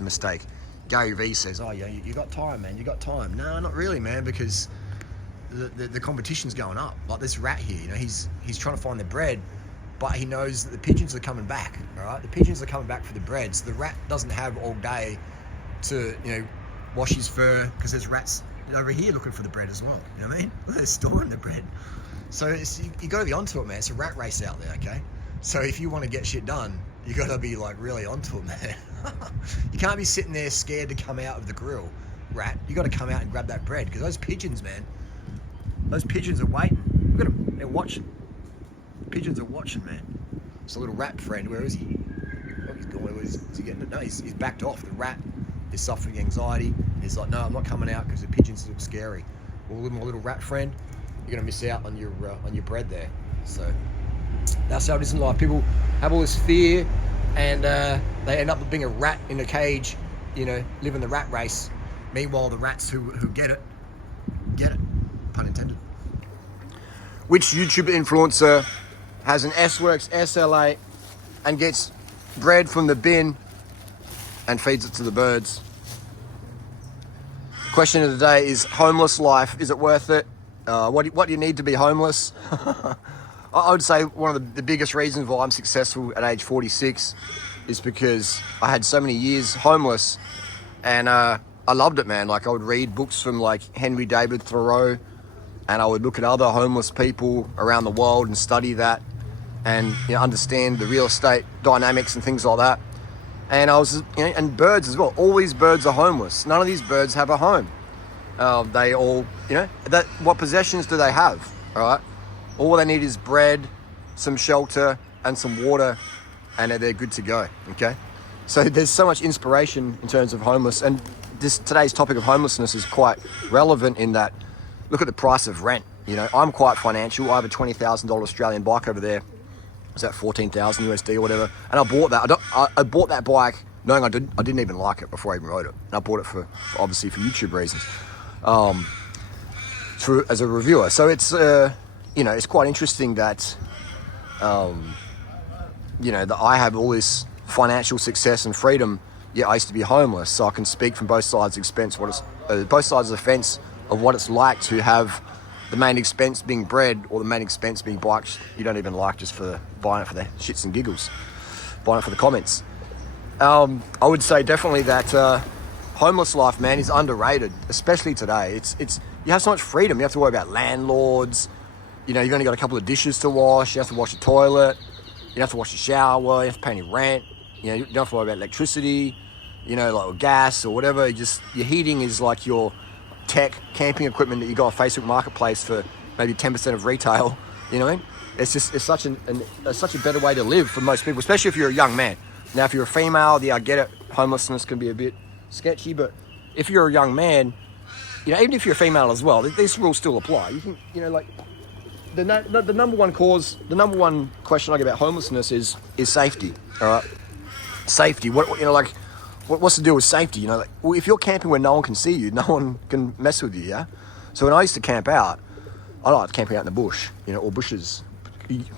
a mistake. Gary Vee says, oh yeah, you got time, man, you got time. No, not really, man, because the competition's going up. Like this rat here, you know, he's trying to find the bread, but he knows that the pigeons are coming back, all right? The pigeons are coming back for the bread, so the rat doesn't have all day to, you know, wash his fur, because there's rats over here looking for the bread as well, you know what I mean? They're storing the bread. So you got to be onto it, man. It's a rat race out there, okay? So if you want to get shit done, you got to be like really onto it, man. You can't be sitting there scared to come out of the grill, rat. You got to come out and grab that bread, because those pigeons, man, those pigeons are waiting. Look at them, they're watching. The pigeons are watching, man. It's a little rat friend. Where is he? Oh, he's gone. Where is he getting it? No, he's backed off. The rat is suffering anxiety. He's like, no, I'm not coming out because the pigeons look scary. Well, my little rat friend, you're gonna miss out on your bread there. So that's how it is in life. People have all this fear, and they end up being a rat in a cage, you know, living the rat race. Meanwhile, the rats who get it, pun intended. Which YouTube influencer has an S-Works SLA and gets bread from the bin and feeds it to the birds? Question of the day is homeless life. Is it worth it? What do you need to be homeless? I would say one of the biggest reasons why I'm successful at age 46 is because I had so many years homeless, and I loved it, man. Like, I would read books from like Henry David Thoreau, and I would look at other homeless people around the world and study that, and, you know, understand the real estate dynamics and things like that. And I was, you know, and birds as well. All these birds are homeless. None of these birds have a home. They all, you know, what possessions do they have? All right. All they need is bread, some shelter, and some water, and they're good to go. Okay. So there's so much inspiration in terms of homeless, and today's topic of homelessness is quite relevant in that. Look at the price of rent. You know, I'm quite financial. I have a $20,000 Australian bike over there. Is that 14,000 USD or whatever? And I bought that. I bought that bike knowing I didn't even like it before I even rode it. And I bought it for obviously for YouTube reasons, as a reviewer. So it's you know, it's quite interesting that you know, that I have all this financial success and freedom. Yet I used to be homeless, so I can speak from both sides of both sides of the fence of what it's like to have the main expense being bread, or the main expense being bikes you don't even like, just for buying it for the shits and giggles, buying it for the comments. I would say definitely that homeless life, man, is underrated, especially today. It's you have so much freedom. You have to worry about landlords. You know, you've only got a couple of dishes to wash. You have to wash the toilet. You have to wash the shower. You have to pay any rent. You know, you don't have to worry about electricity, you know, like, or gas or whatever. Your heating is like your tech camping equipment that you got on Facebook Marketplace for maybe 10% of retail. You know what I mean? It's such a better way to live for most people, especially if you're a young man. Now, if you're a female, yeah, I get it. Homelessness can be a bit sketchy, but if you're a young man, you know, even if you're a female as well, these rules still apply. You can, you know, like the number one question I get about homelessness is safety. All right, safety. What, you know, like, what's the deal with safety? You know, like, well, if you're camping where no one can see you, no one can mess with you, yeah? So when I used to camp out, I liked camping out in the bush, you know, or bushes.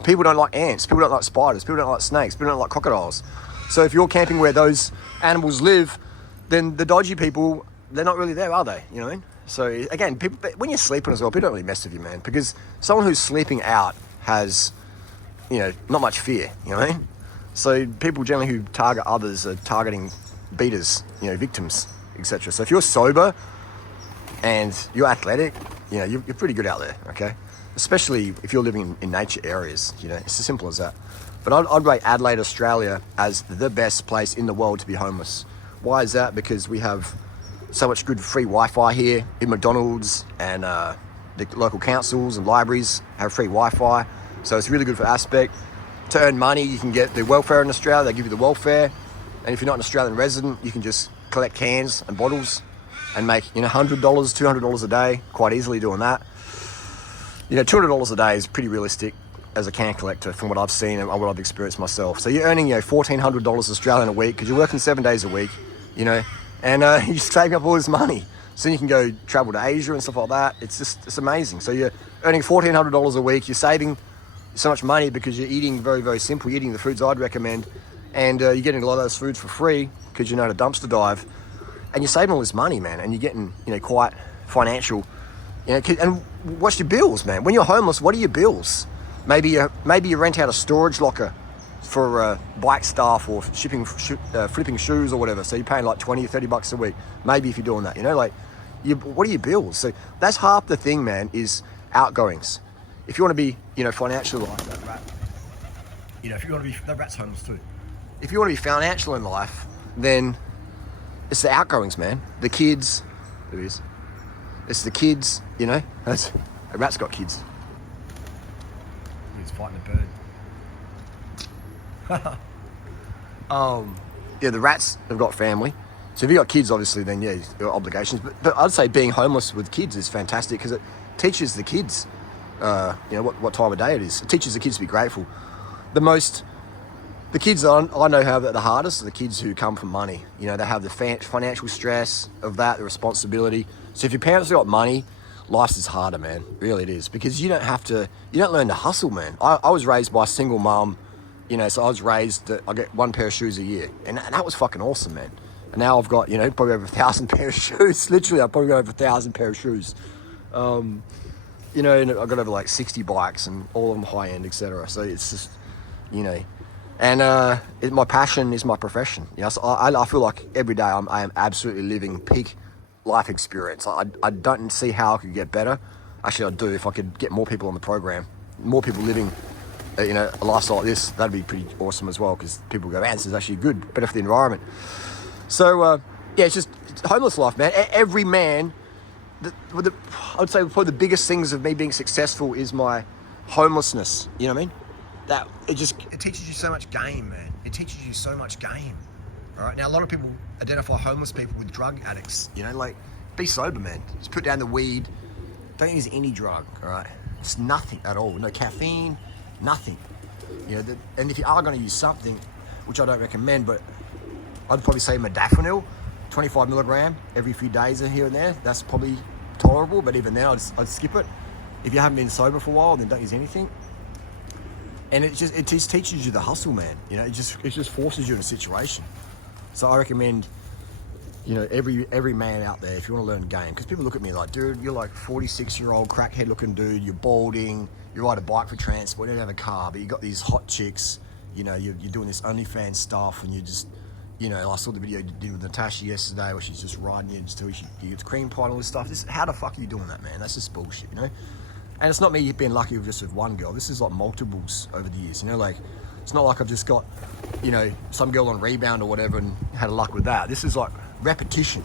People don't like ants, people don't like spiders, people don't like snakes, people don't like crocodiles. So if you're camping where those animals live, then the dodgy people, they're not really there, are they? You know what I mean? So again, people, when you're sleeping as well, people don't really mess with you, man, because someone who's sleeping out has, you know, not much fear, you know what I mean? So people generally who target others are targeting beaters, you know, victims, etc. So if you're sober and you're athletic, you know, you're pretty good out there, okay? Especially if you're living in nature areas, you know, it's as simple as that. But I'd rate Adelaide, Australia as the best place in the world to be homeless. Why is that? Because we have so much good free Wi-Fi here in McDonald's, and the local councils and libraries have free Wi-Fi. So it's really good for aspect. To earn money, you can get the welfare in Australia, they give you the welfare. And if you're not an Australian resident, you can just collect cans and bottles and make, you know, $100, $200 a day, quite easily doing that. You know, $200 a day is pretty realistic as a can collector from what I've seen and what I've experienced myself. So you're earning, you know, $1,400 Australian a week because you're working 7 days a week, you know, and you're saving up all this money. So then you can go travel to Asia and stuff like that. It's amazing. So you're earning $1,400 a week. You're saving so much money because you're eating very, very simple. You're eating the foods I'd recommend. and you're getting a lot of those foods for free because you know how to dumpster dive, and you're saving all this money, man, and you're getting, you know, quite financial, you know. And what's your bills, man? When you're homeless, what are your bills? Maybe you rent out a storage locker for bike staff or flipping shoes or whatever, so you're paying like 20 or 30 bucks a week, maybe, if you're doing that, you know. Like, what are your bills? So that's half the thing, man, is outgoings. If you want to be, you know, financially like that rat, you know, if you want to be, that rat's homeless too. If you want to be financial in life, then it's the outgoings, man. The kids, there it is. It's the kids, you know. That's, a rat's got kids. He's fighting a bird. Yeah, the rats have got family. So if you've got kids, obviously, then yeah, there are obligations. But I'd say being homeless with kids is fantastic because it teaches the kids, you know, what time of day it is. It teaches the kids to be grateful. The kids I know have it the hardest are the kids who come from money. You know, they have the financial stress of that, the responsibility. So if your parents have got money, life is harder, man. Really, it is, because you don't learn to hustle, man. I was raised by a single mum, you know, so I was raised that I get one pair of shoes a year, and that was fucking awesome, man. And now I've got, you know, probably over 1,000 pair of shoes. Literally, I've probably got over 1,000 pair of shoes. You know, and I've got over like 60 bikes, and all of them high end, etc. So it's just, you know, and my passion is my profession. You know, so I feel like every day I am absolutely living peak life experience. I don't see how I could get better. Actually, I do. If I could get more people on the program, more people living, you know, a lifestyle like this, that'd be pretty awesome as well, because people go, man, this is actually good, better for the environment. So, yeah, it's homeless life, man. Every man, I would say probably the biggest things of me being successful is my homelessness. You know what I mean? That it teaches you so much game, man. It teaches you so much game. All right. Now, a lot of people identify homeless people with drug addicts. You know, like, be sober, man. Just put down the weed. Don't use any drug. All right. It's nothing at all. No caffeine. Nothing. You know. And if you are going to use something, which I don't recommend, but I'd probably say modafinil, 25 milligram every few days here and there. That's probably tolerable, but even then, I'd skip it. If you haven't been sober for a while, then don't use anything. And it just teaches you the hustle, man. You know, it just forces you in a situation. So I recommend, you know, every man out there, if you want to learn game, because people look at me like, dude, you're like 46-year-old crackhead-looking dude. You're balding. You ride a bike for transport. You don't have a car, but you got these hot chicks. You know, you're doing this OnlyFans stuff, and you just, you know, I saw the video you did with Natasha yesterday, where she's just riding you until she gets cream pie and all this stuff. How the fuck are you doing that, man? That's just bullshit, you know. And it's not me being lucky with just with one girl. This is like multiples over the years, you know. Like, it's not like I've just got, you know, some girl on Rebound or whatever and had luck with that. This is like repetition.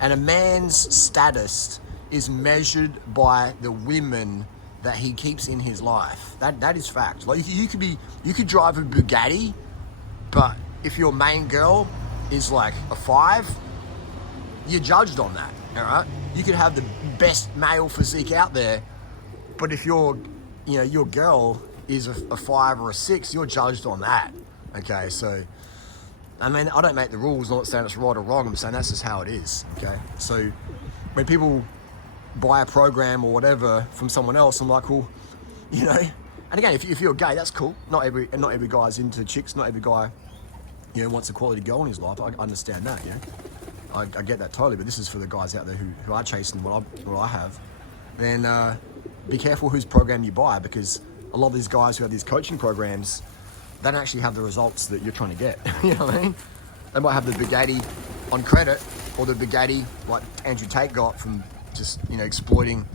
And a man's status is measured by the women that he keeps in his life. That is fact. Like, you could drive a Bugatti, but if your main girl is like a 5, you're judged on that. All right. You could have the best male physique out there, but if your girl is a 5 or a 6, you're judged on that. Okay, so, I mean, I don't make the rules. I'm not saying it's right or wrong. I'm saying that's just how it is. Okay, so when people buy a program or whatever from someone else, I'm like, well, you know. And again, if you're gay, that's cool. Not every guy's into chicks. Not every guy, you know, wants a quality girl in his life. I understand that. You know, I get that totally. But this is for the guys out there who are chasing what I have. Then be careful whose program you buy, because a lot of these guys who have these coaching programs, they don't actually have the results that you're trying to get. You know what I mean? They might have the Bugatti on credit, or the Bugatti like Andrew Tate got from just, you know, exploiting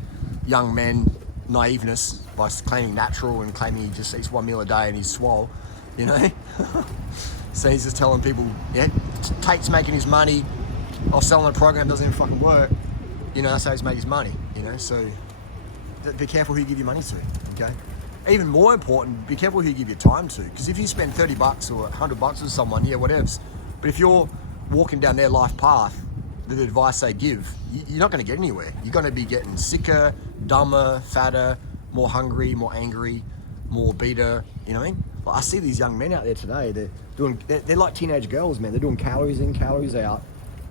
young men naiveness by claiming natural and claiming he just eats 1 meal a day and he's swole, you know. So he's just telling people, yeah, Tate's making his money off selling a program that doesn't even fucking work. You know, that's how he's made his money, you know. So be careful who you give your money to, okay? Even more important, be careful who you give your time to, because if you spend 30 bucks or 100 bucks with someone, yeah, whatevs. But if you're walking down their life path, the advice they give, you're not going to get anywhere. You're going to be getting sicker, dumber, fatter, more hungry, more angry, more bitter, you know what I mean? Like, I see these young men out there today, they're like teenage girls, man. They're doing calories in, calories out,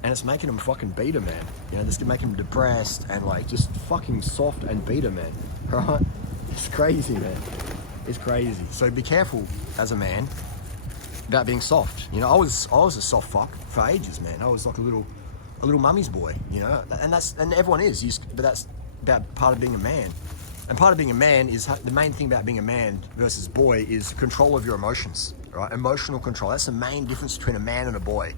and it's making them fucking bitter, man. You know, just making them depressed and like just fucking soft and bitter, man. Right? It's crazy, man. It's crazy. So be careful as a man about being soft. You know, I was a soft fuck for ages, man. I was like a little mummy's boy, you know, and everyone is, but that's about part of being a man. And part of being a man is, the main thing about being a man versus boy is control of your emotions, right? Emotional control. That's the main difference between a man and a boy.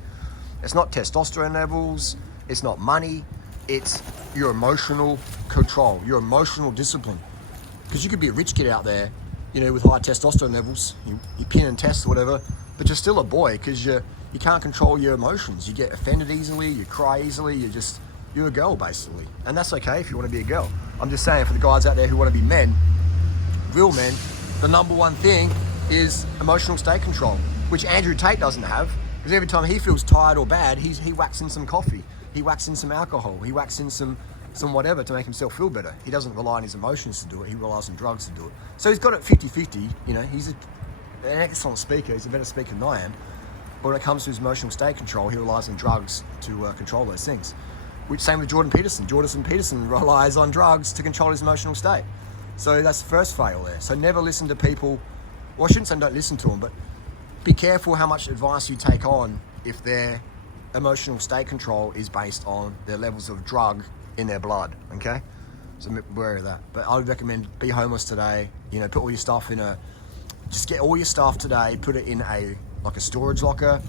It's not testosterone levels, it's not money, it's your emotional control, your emotional discipline. Because you could be a rich kid out there, you know, with high testosterone levels, you pin and test or whatever, but you're still a boy because you can't control your emotions. You get offended easily, you cry easily, you're a girl basically. And that's okay if you want to be a girl. I'm just saying, for the guys out there who want to be men, real men, the number one thing is emotional state control, which Andrew Tate doesn't have, because every time he feels tired or bad, he whacks in some coffee, he whacks in some alcohol, he whacks in some whatever to make himself feel better. He doesn't rely on his emotions to do it, he relies on drugs to do it. So he's got it 50-50, you know, he's an excellent speaker, he's a better speaker than I am. But when it comes to his emotional state control, he relies on drugs to control those things. Which, same with Jordan Peterson. Jordan Peterson relies on drugs to control his emotional state. So that's the first fail there. So never listen to people, well, I shouldn't say don't listen to them, but be careful how much advice you take on if their emotional state control is based on their levels of drug in their blood, okay? So be aware of that. But I would recommend be homeless today, you know, put all your stuff just get all your stuff today, put it in a storage locker,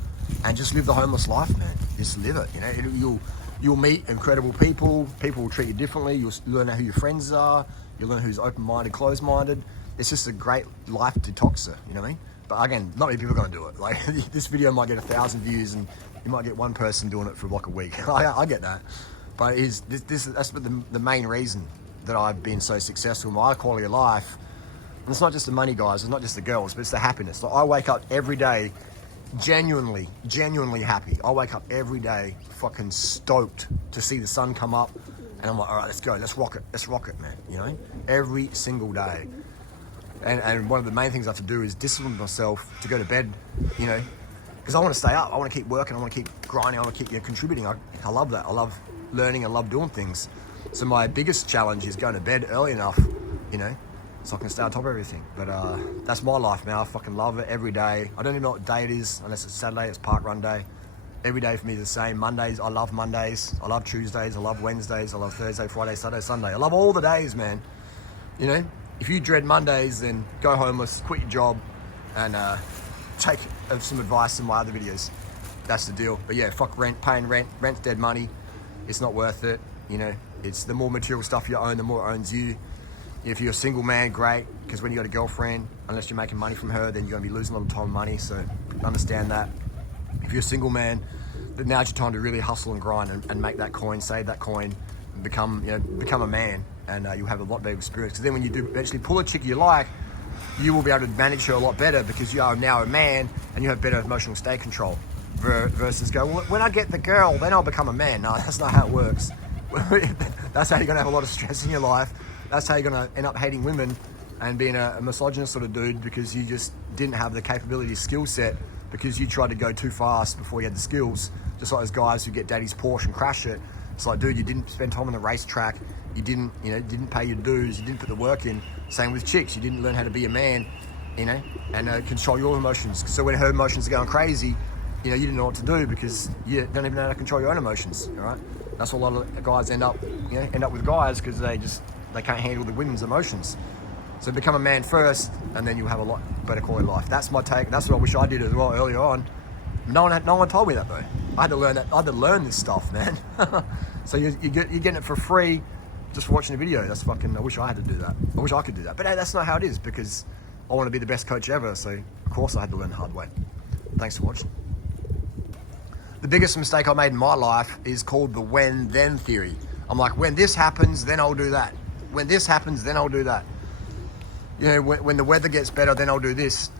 and just live the homeless life, man. Just live it, you know. You'll meet incredible people. People will treat you differently. You'll learn who your friends are. You'll learn who's open-minded, closed-minded. It's just a great life detoxer, you know what I mean? But again, not many people are going to do it. Like, this video might get 1,000 views and you might get one person doing it for like a week. I get that. But that's the main reason that I've been so successful. My quality of life, and it's not just the money, guys. It's not just the girls, but it's the happiness. Like, I wake up every day genuinely happy. I wake up every day fucking stoked to see the sun come up, and I'm like, all right, let's go, let's rock it, man, you know, every single day. And one of the main things I have to do is discipline myself to go to bed, you know, because I want to stay up, I want to keep working, I want to keep grinding, I want to keep contributing. I love that. I love learning, I love doing things. So my biggest challenge is going to bed early enough, you know, so I can stay on top of everything. But that's my life, man. I fucking love it every day. I don't even know what day it is, unless it's Saturday, it's park run day. Every day for me is the same. Mondays, I love Mondays. I love Tuesdays, I love Wednesdays, I love Thursday, Friday, Saturday, Sunday. I love all the days, man. You know, if you dread Mondays, then go homeless, quit your job, and take some advice in my other videos. That's the deal. But yeah, fuck rent, paying rent. Rent's dead money. It's not worth it. You know, it's the more material stuff you own, the more it owns you. If you're a single man, great, because when you got a girlfriend, unless you're making money from her, then you're gonna be losing a lot of time and money, so understand that. If you're a single man, then now's your time to really hustle and grind and make that coin, save that coin, and become a man, and you'll have a lot better experience. Because then when you do eventually pull a chick you like, you will be able to manage her a lot better because you are now a man and you have better emotional state control. Versus go, well, when I get the girl, then I'll become a man. No, that's not how it works. That's how you're gonna have a lot of stress in your life. That's how you're gonna end up hating women and being a misogynist sort of dude because you just didn't have the capability, skill set, because you tried to go too fast before you had the skills. Just like those guys who get daddy's Porsche and crash it. It's like, dude, you didn't spend time on the racetrack. You didn't pay your dues. You didn't put the work in. Same with chicks. You didn't learn how to be a man, you know, and control your emotions. So when her emotions are going crazy, you know, you didn't know what to do because you don't even know how to control your own emotions. All right, that's what a lot of guys end up with guys because they can't handle the women's emotions. So become a man first, and then you'll have a lot better quality of life. That's my take. That's what I wish I did as well earlier on. No one told me that though. I had to learn that. I had to learn this stuff, man. So you're getting it for free just for watching a video. That's fucking. I wish I had to do that. I wish I could do that. But hey, that's not how it is because I want to be the best coach ever. So of course I had to learn the hard way. Thanks for watching. The biggest mistake I made in my life is called the when-then theory. I'm like, when this happens, then I'll do that. When this happens, then I'll do that. You know, when the weather gets better, then I'll do this.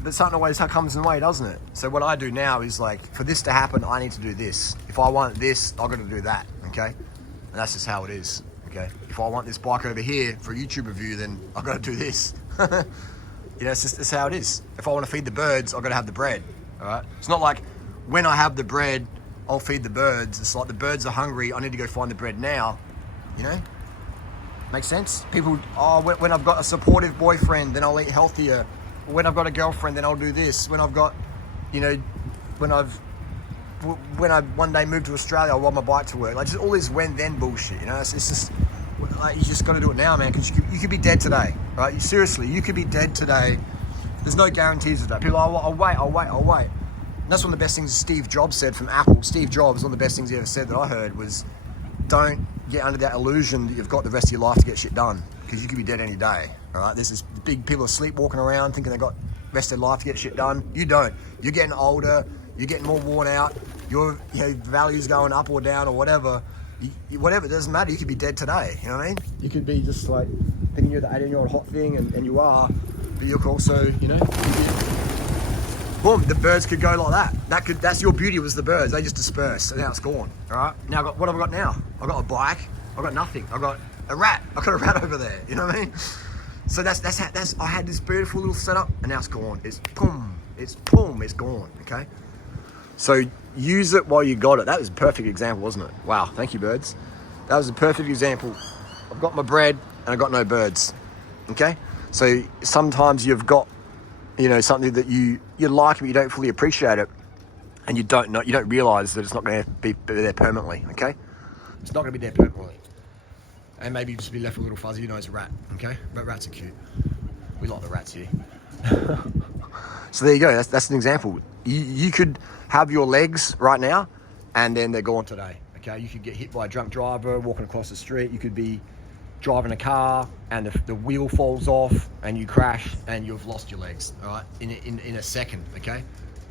But something always comes in the way, doesn't it? So what I do now is like, for this to happen, I need to do this. If I want this, I've got to do that, okay? And that's just how it is, okay? If I want this bike over here for a YouTube review, then I've got to do this. You know, it's how it is. If I want to feed the birds, I've got to have the bread, all right? It's not like, when I have the bread, I'll feed the birds. It's like the birds are hungry, I need to go find the bread now, you know? Makes sense? People, when I've got a supportive boyfriend, then I'll eat healthier. When I've got a girlfriend, then I'll do this. When I've got, you know, when I one day moved to Australia, I ride my bike to work. Like, just all this when-then bullshit, you know? It's just, like, you just got to do it now, man, because you could be dead today, right? Seriously, you could be dead today. There's no guarantees of that. People are, I'll wait. And that's one of the best things Steve Jobs said from Apple. Steve Jobs, one of the best things he ever said that I heard was, don't get under that illusion that you've got the rest of your life to get shit done, because you could be dead any day, all right? There's this big people are sleepwalking around thinking they've got the rest of their life to get shit done. You don't. You're getting older. You're getting more worn out. Your value's going up or down or whatever. Whatever, it doesn't matter. You could be dead today. You know what I mean? You could be just like thinking you're the 18-year-old hot thing, and you are, but you could also, you know, boom, the birds could go like that. That's your beauty, was the birds. They just disperse, and now it's gone. All right. Now what have I got now? I've got a bike. I've got nothing. I've got a rat. I've got a rat over there. You know what I mean? So that's I had this beautiful little setup, and now it's gone. It's gone. Okay. So use it while you got it. That was a perfect example, wasn't it? Wow, thank you, birds. That was a perfect example. I've got my bread and I've got no birds. Okay? So sometimes you've got, you know, something that you like but you don't fully appreciate it, and you don't realise that it's not going to be there permanently. Okay? It's not going to be there permanently. And maybe you just be left with a little fuzzy nose rat. Okay? But rats are cute. We like the rats here. So there you go. That's an example. You could have your legs right now, and then they're gone today. Okay, you could get hit by a drunk driver walking across the street. You could be driving a car, and the wheel falls off, and you crash, and you've lost your legs. All right, in a second. Okay,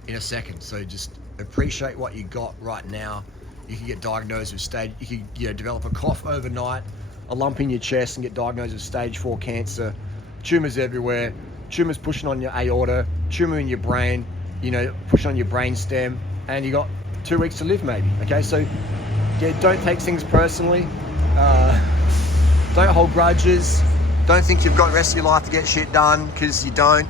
in a second. So just appreciate what you got right now. You could get diagnosed with You could develop a cough overnight, a lump in your chest, and get diagnosed with stage 4 cancer. Tumors everywhere. Tumors pushing on your aorta. Tumor in your brain. You know, pushing on your brain stem, and you got 2 weeks to live maybe. Okay, so yeah, don't take things personally. Don't hold grudges. Don't think you've got the rest of your life to get shit done, because you don't.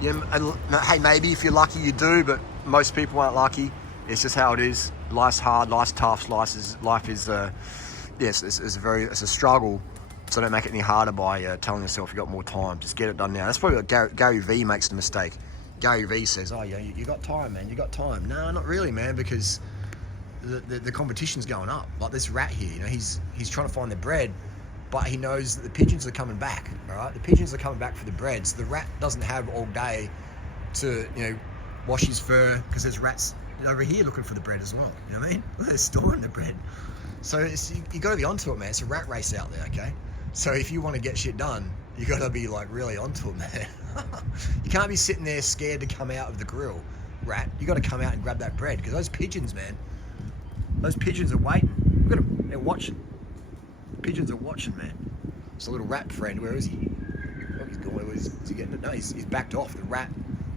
You know, and, hey, maybe if you're lucky you do, but most people aren't lucky. It's just how it is. Life's hard. Life's tough. Life is it's a struggle. So don't make it any harder by telling yourself you got more time. Just get it done now. That's probably what Gary Vee makes the mistake. Gary Vee says, oh yeah, you got time, man, you got time. No, not really, man, because the competition's going up. Like this rat here, you know, he's trying to find the bread, but he knows that the pigeons are coming back, all right? The pigeons are coming back for the bread, so the rat doesn't have all day to, you know, wash his fur, because there's rats over here looking for the bread as well, you know what I mean? They're storing the bread. So you got to be onto it, man. It's a rat race out there, okay? So if you want to get shit done, you got to be like really onto it, man. You can't be sitting there scared to come out of the grill, rat. You got to come out and grab that bread, because those pigeons, man, those pigeons are waiting. Look at them, they're watching. Pigeons are watching, man. It's a little rat friend. Where is he? Oh, he's gone. Is he getting it? No, he's backed off. The rat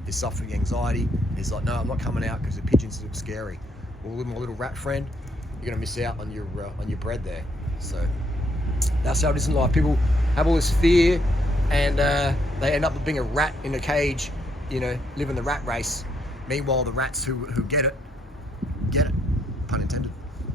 is suffering anxiety. He's like, no, I'm not coming out because the pigeons look scary. Well, my little rat friend, you're gonna miss out on your bread there. So that's how it is in life. People have all this fear, and they end up being a rat in a cage, you know, living the rat race. Meanwhile, the rats who get it, pun intended.